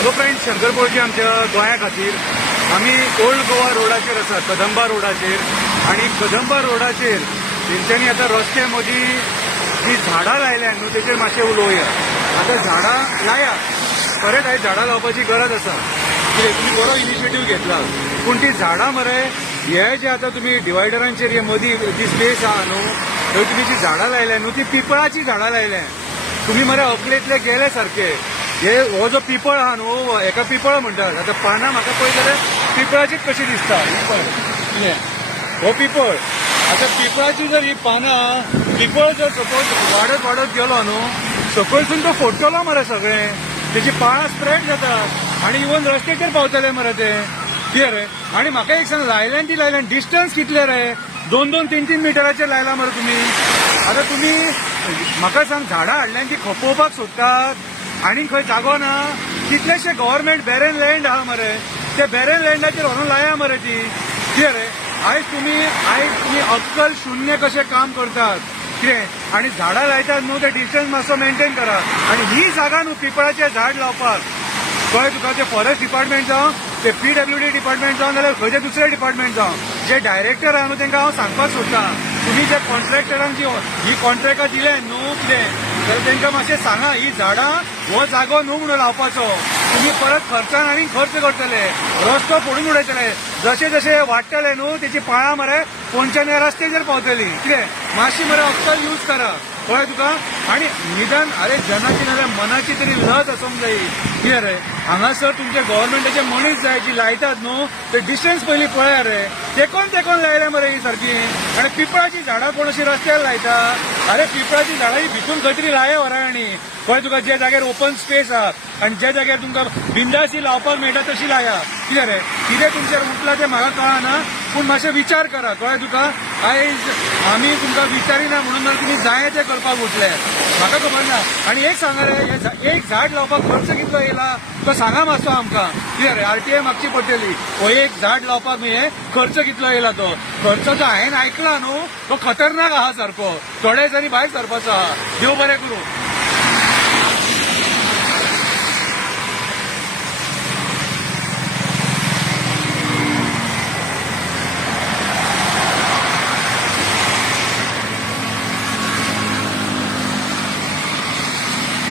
Hello friends, Shankar बोळजी आमच्या गोंया खातीर आमी ओल्ड गोवा रोडाचेर आसा, कदंबा रोडाचेर. आणि कदंबा रोडाचेर तेंच्यांनी आतां रस्त्या मदीं जी झाडां लायल्या न्हू तेचेर मातशें उलोवया. आतां झाडां लाया, खरेंच आयज झाडां लावपाची गरज आसा. कितें तुमी बरो इनिशिएटीव घेतला, पूण ती झाडां मरे हे जे आतां तुमी डिवायडरांचेर हे मदीं जी स्पेस आहा न्हू थंय तुमी जी झाडां लायल्या न्हू ती पिपळाची झाडां लायल्या. तुम्ही मरे अकलेतले गेले सारखे. हे हो जो पिपळ आहा न्हू एका पिपळ म्हणटात. आतां पानां म्हाका पळयत जाल्यार पिपळाचीच कशी दिसता. ही पळय हो पिपळ. आतां पिपळाची जर ही पानां पिपळ जर सपोज वाडत वाडत गेलो न्हू सकयसून तो फोडटलो मरे सगळें. तेची पानां स्प्रेड जातात आनी इवन रस्त्याचेर पावतले मरे ते. कितें रे? आनी म्हाका एक सांग, लायल्यान ती लायल्यान डिस्टन्स कितले रे? 2-2, 3-3 मिटराचेर लायला मरे तुमी. आतां तुमी म्हाका सांग, झाडां हाडल्यान ती खपोवपाक सोदतात आनी खंय जागो ना. कितलेशे गव्हर्नमेंट बॅरन लँड आहा मरे, ते बॅरन लँडाचेर व्हरून लाया मरे ती. कितें रे? आयज तुम्ही अक्कल शून्य कशें काम करतात. कितें आनी झाडां लायतात न्हू ते डिस्टन्स मातसो मेंटेन करा. आनी ही जागा न्हू पिपळाचें झाड लावपाक. कळ्ळें तुका? ते फॉरेस्ट डिपार्टमेंट जावं, ते PWD डिपार्टमेंट जावं, नाल्यार खंयचे दुसरे डिपार्टमेंट जावं, जे डायरेक्टर आहा न्हू तांकां हांव सांगपाक सोदतां, तुम्ही जे कॉन्ट्रॅक्टरांक ही कॉन्ट्रॅक्टां दिल्या न्हू कितें तर तांकां मातशें सांगा, ही झाडां हो जागो न्हू म्हणून लावपाचो. तुम्ही परत खर्चान आनी खर्च करतले, रस्तो फोडून उडयतले. जशें जशें वाडटले न्हू तेची पाळां मरे पोंच्यान रस्त्याचेर पावतली. कितें मातशी मरे अक्कल यूज करा. कळ्ळें तुका? आनी निदान अरे जनाची नाल्यार मनाची तरी लज आसूंक जायी. कितें रे? हांगासर तुमचे गव्हर्नमेंटाचे मनीस जाय जी लायतात न्हू ते डिस्टन्स पयलीं पळया रे. तेकोन लायल्या मरे ही सारकी. आनी पिपळाची झाडां कोण अशी रस्त्यार लायता? अरे पिपळाची झाडां ही भितून खंय तरी लाया वरांनी. कळ्ळें तुका? जे जाग्यार ओपन स्पेस आहा आनी ज्या जाग्यार तुमकां बिंदासी लावपाक मेळटा तशी लाया. कितें रे? कितें तुमचेर उठला तें म्हाका कळना, पूण मातशें विचार करा. कळ्ळें तुका? आयज आमी तुमकां विचारिना म्हणून जाल्यार तुमी जाय तें करपाक उठले. म्हाका खबर ना. आनी एक सांगा रे, एक झाड लावपाक खर्च कितलो येयला तो सांगा मातसो आमकां. कितें रे? RTI मागची पडटली. हो एक झाड लावपाक हे खर्च कितलो येयला तो. खर्च जो हांवें आयकला न्हू तो खतरनाक आहा सारको. थोडे दिसांनी भायर सरपाचो आहा. देव बरें करूं.